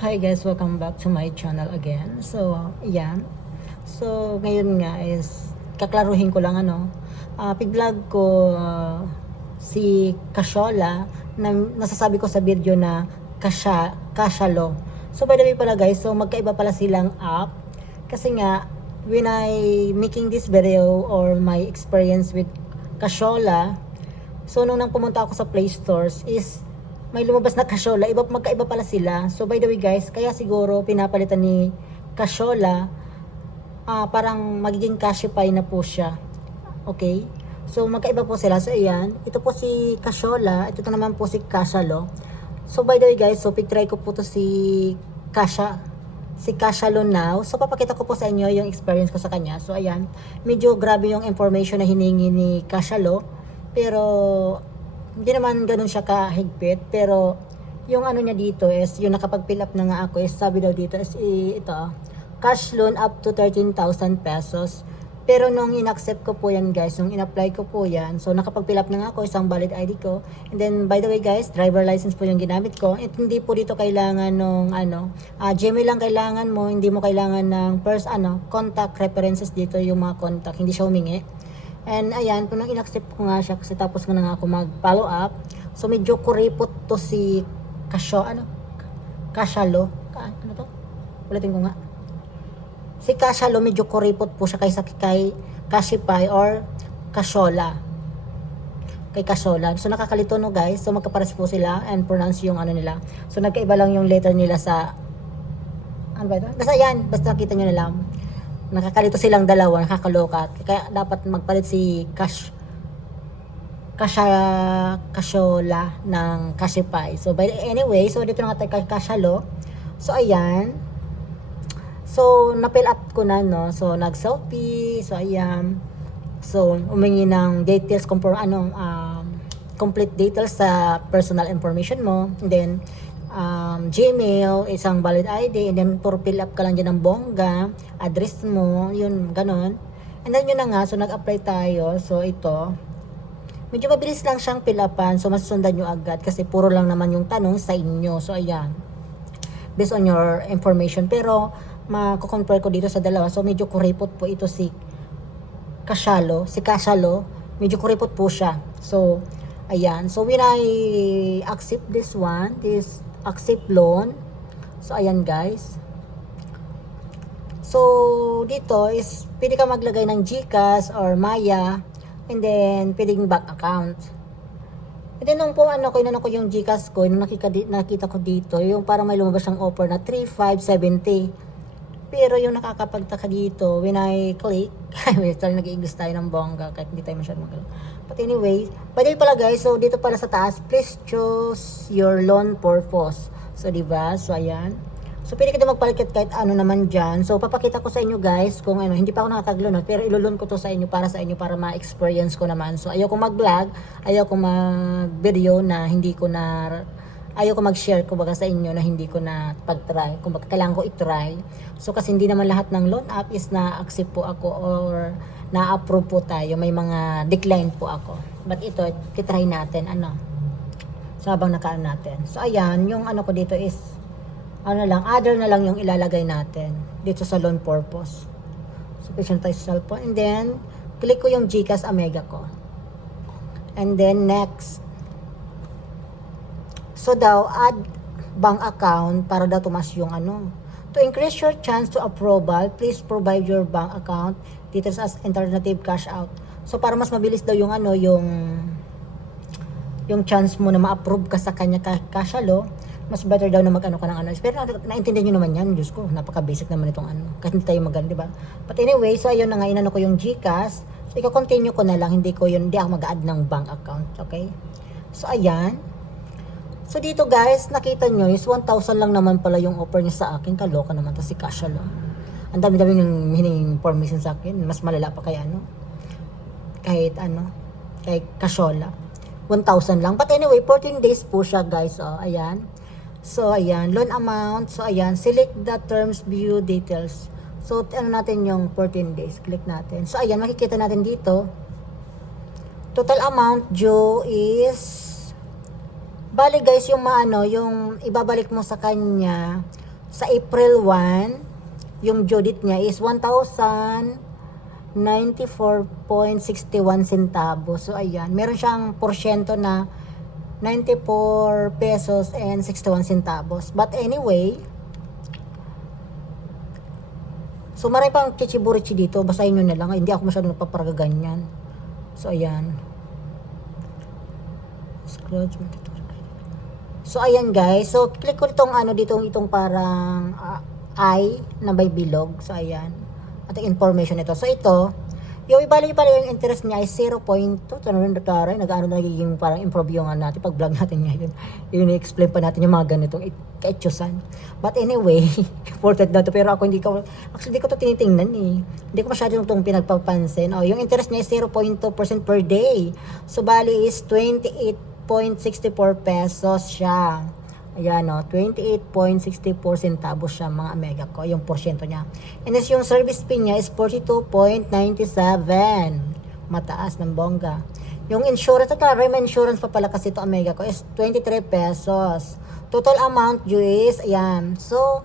Hi guys, welcome back to my channel again. So, yan. So, ngayon nga is kaklaruhin ko lang pig-vlog ko si Kasyola na nasasabi ko sa video na Kasyalo. So, by the way pala guys, so magkaiba pala silang app. Kasi nga, when I making this video or my experience with Kasyola, so nung pumunta ako sa Play Stores is may lumabas na Kasyola, magkaiba pala sila. So by the way guys, kaya siguro pinapalitan ni Kasyola, parang magiging Kashipay na po siya. Okay? So magkaiba po sila. So ayan, ito po si Kasyola, ito naman po si Kasyalo. So by the way guys, so picture ko po to si Kasyalo now. So papakita ko po sa inyo yung experience ko sa kanya. So ayan, medyo grabe yung information na hiningi ni Kasyalo. Pero hindi naman ganun siya kahigpit, pero yung niya dito is, yung nakapag-fill up na nga ako is, sabi daw dito is ito, cash loan up to 13,000 pesos. Pero nung in-accept ko po yan guys, nung in-apply ko po yan, so nakapag-fill up na nga ako, isang valid ID ko. And then by the way guys, driver license po yung ginamit ko. At hindi po dito kailangan nung Gmail lang kailangan mo, hindi mo kailangan ng contact references dito, yung mga contact, hindi siya humingi. And ayan, kung nang in-accept ko nga siya, kasi tapos ko na nga ako mag-follow up. So medyo kuripot to si Kasyalo. Ano to? Ulitin ko nga. Si Kasyalo, medyo kuripot po siya kaysa kay Kashipay or Kasyola. Kay Kasyola. So nakakalito no guys. So magkapares po sila and pronounce yung nila. So nagkaiba lang yung letter nila sa ano ba ito? Basta yan, basta nakita nyo na lang. Nakakalito silang dalawa, nakakaloka. Kaya dapat magpalit si Kasyola ng Kashipay. So anyway, so dito na tayo kay Kasyalo. So ayan. So na-fill up ko na no. So nag-selfie. So ayan. So umingi ng details complete details sa personal information mo. And then Gmail, isang valid ID, and then for fill up ka lang dyan ng bongga, address mo, yun, ganon. And then yun na nga, so nag-apply tayo, so ito, medyo mabilis lang siyang fill upan, so masusundan nyo agad, kasi puro lang naman yung tanong sa inyo, so ayan, based on your information, pero mako-compare ko dito sa dalawa, so medyo kuripot po ito si Kasyalo, medyo kuripot po siya, so ayan, so when I accept this accept loan. So ayan guys. So dito is pwede ka maglagay ng GCash or Maya, and then pwedeng bank account. And then nung inano ko yung GCash ko, nung nakita ko dito, yung parang may lumabas siyang offer na 3,570. Pero yung nakakapagtaka dito, when I click, sorry, nag-i-English tayo ng bongga kahit hindi tayo masyadong magalaw. But anyway, pwede pala guys, so dito pala sa taas, please choose your loan purpose. So diba? So ayan. So pwede ka din magpalit kahit ano naman dyan. So papakita ko sa inyo guys kung hindi pa ako nakakag-loan, pero ilo-loan ko to sa inyo para ma-experience ko naman. So ayaw ko mag-vlog, ayaw ko mag-video na hindi ko na, ayaw ko mag-share ko baga sa inyo na hindi ko na pag-try. Kung kailangan ko i-try. So kasi hindi naman lahat ng loan app is na-accept po ako or na-approve po tayo. May mga decline po ako. But ito, titry natin. So habang nakaan natin. So ayan, yung ko dito is, other na lang yung ilalagay natin. Dito sa loan purpose. So patient tayo sa cellphone. And then, click ko yung GCash Omega ko. And then next. So daw, add bank account para daw tumas yung To increase your chance to approval, please provide your bank account details as alternative cash out. So para mas mabilis daw yung yung chance mo na ma-approve ka sa kanya Kasyalo, mas better daw na mag-ka ng Pero naintindihan nyo naman yan, Diyos ko, napaka-basic naman itong Kasi hindi tayo di ba? But anyway, so ayun na nga, inano ko yung GCash. So i-continue ko na lang, hindi ako mag-add ng bank account, okay? So ayan. So dito guys, nakita nyo is 1,000 lang naman pala yung offer niya sa akin. Kaloka naman to si Kasyalo. Ang dami-dami yung hiningin permission sa akin. Mas malala pa kay kahit kay Kasyola. 1,000 lang. But anyway, 14 days po siya guys. Ayan. So ayan, loan amount. So ayan, select the terms, view details. So natin yung 14 days. Click natin. So ayan, makikita natin dito. Total amount due is Bali guys, yung maano, yung ibabalik mo sa kanya sa April 1, yung due date niya is 1,094.61 centavos. So ayan, meron siyang porsyento na 94 pesos and 61 centavos. But anyway, so marami pang chichiburichi dito, basahin nyo na lang. Hindi ako masyadong nagpaparagaganyan. So ayan. Scratch. So ayan guys, so click ko itong ano dito, itong parang I na may bilog. So ayan, at information ito. So ito, yung ibalik pala yung interest niya ay 0.2. Taray, nag-ano na nagiging parang improve yung natin pag vlog natin ngayon. Yung i-explain pa natin yung mga ganitong kaitsusan. But anyway, important na to, pero ako hindi ko to tinitingnan eh. Hindi ko masyadong itong pinagpapansin. Oh, yung interest niya is 0.2% per day. So bali is 28.64 pesos siya. Ayan o, 28.64 centavos siya mga mega ko, yung porsyento niya. And then yung service fee niya is 42.97. Mataas ng bongga. Yung insurance, ito rem insurance pa pala kasi ito mega ko is 23 pesos. Total amount due is, ayan. So,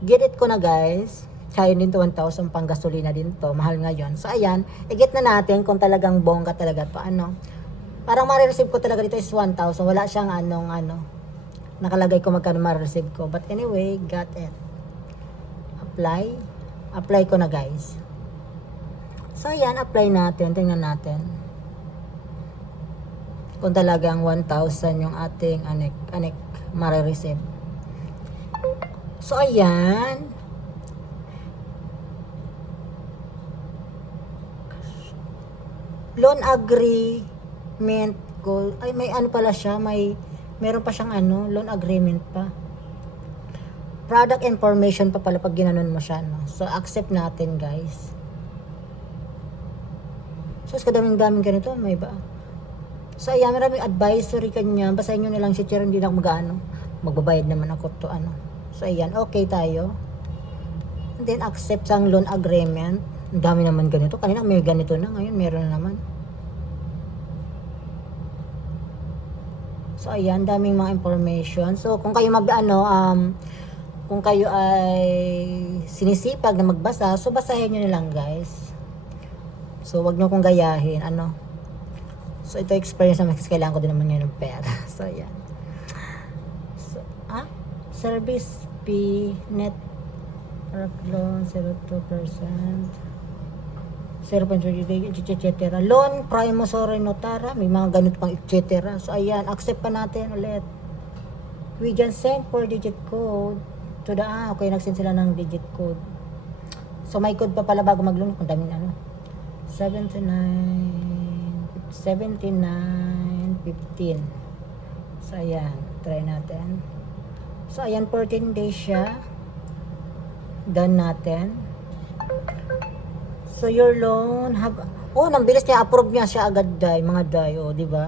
get it ko na guys. Kaya din to 1,000 pang gasolina din to. Mahal ngayon. So, ayan. I-get na natin kung talagang bongga talaga to. Ano? Parang ma-receive ko talaga dito is 1,000. Wala siyang nakalagay ko magkano ma-receive ko. But anyway, got it. Apply. Apply ko na guys. So ayan, apply natin. Tingnan natin. Kung talagang 1,000 yung ating anek ma-receive. So ayan. Loan agreement ko. Ay, may ano pala siya. Meron pa siyang loan agreement pa. Product information pa pala pag ginanon mo siya, no? So, accept natin, guys. So, kadaming-daming ganito, may ba? So, ayan, maraming advisory kanya. Basahin nyo na lang si Chiro, hindi na ako magbabayad naman ako to, So, ayan, okay tayo. And then, accept ang loan agreement. Ang dami naman ganito. Kanina may ganito na, ngayon meron na naman. So ayan, daming mga information. So kung kayo kung kayo ay sinisipag na magbasa, so basahin niyo na lang, guys. So wag niyo kong gayahin, So ito experience naman kasi kailangan ko din naman ngayon ng pera. So ayan. So, service fee net loan 0.2%. 0.30, etc. Loan, promissory notara, may mga ganito pang etc. So, ayan, accept pa natin ulit. We just send 4-digit code to the, okay, nag-send sila ng digit code. So, may code pa pala bago mag-loan. Kung daming 79, 15. So, ayan, try natin. So, ayan, 14 days siya. Done natin. So your loan nang bilis niya, approve niya siya agad di ba?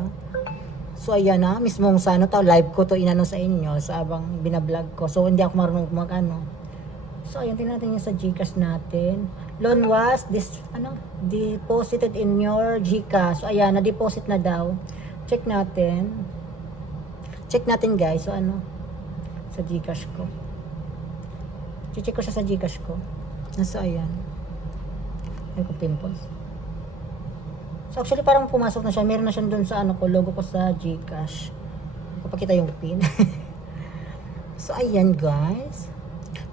So ayan mismong sa live ko to inano sa inyo sa abang binablog ko. So hindi ako marunong So ayan, tingnan natin yung sa GCash natin. Loan was deposited in your GCash. So ayan, na-deposit na daw. Check natin guys. So sa GCash ko. Check ko siya sa GCash ko. Nasa ayan. Ay ko pimples. So actually parang pumasok na siya. Meron na siya doon sa logo ko sa GCash. Kapakita yung pin. So ayan guys.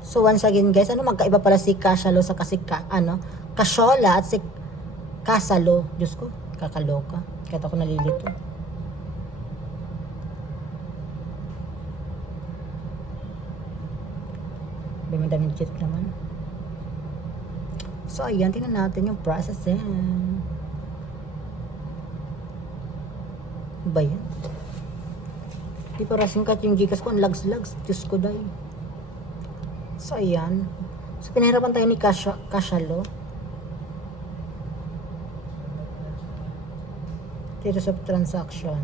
So once again guys, magkaiba pala si Kasalo sa Kashola at si Kasalo. Diyos ko, kakaloka. Kahit ako nalilito. Daming cheat naman. So, ayan, tingnan natin yung processing. Ba yan? Di pa rasingkat yung Gcash ko. Ang lags-lags. Diyos ko dahi. So, ayan. So, pinahirapan tayo ni Kashalo. Status of transaction.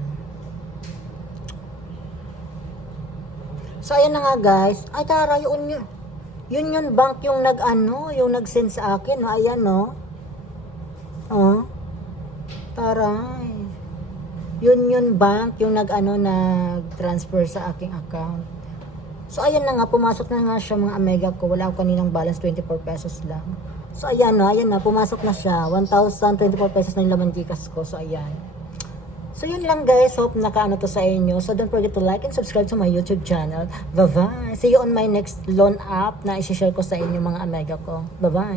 So, ayan na nga guys. Ay, tara, Union Bank yung yung nag-send sa akin, Ayan, Taray. Union Bank yung nag-transfer sa aking account. So ayan na nga, pumasok na nga siya mga Amega ko. Wala ako kaninang balance, 24 pesos lang. So ayan na, pumasok na siya. 1,024 pesos na yung laman Gcash ko. So ayan. So yun lang guys, hope nakaano to sa inyo. So don't forget to like and subscribe to my YouTube channel. Bye-bye! See you on my next loan app na isi-share ko sa inyo mga Amega ko. Bye-bye!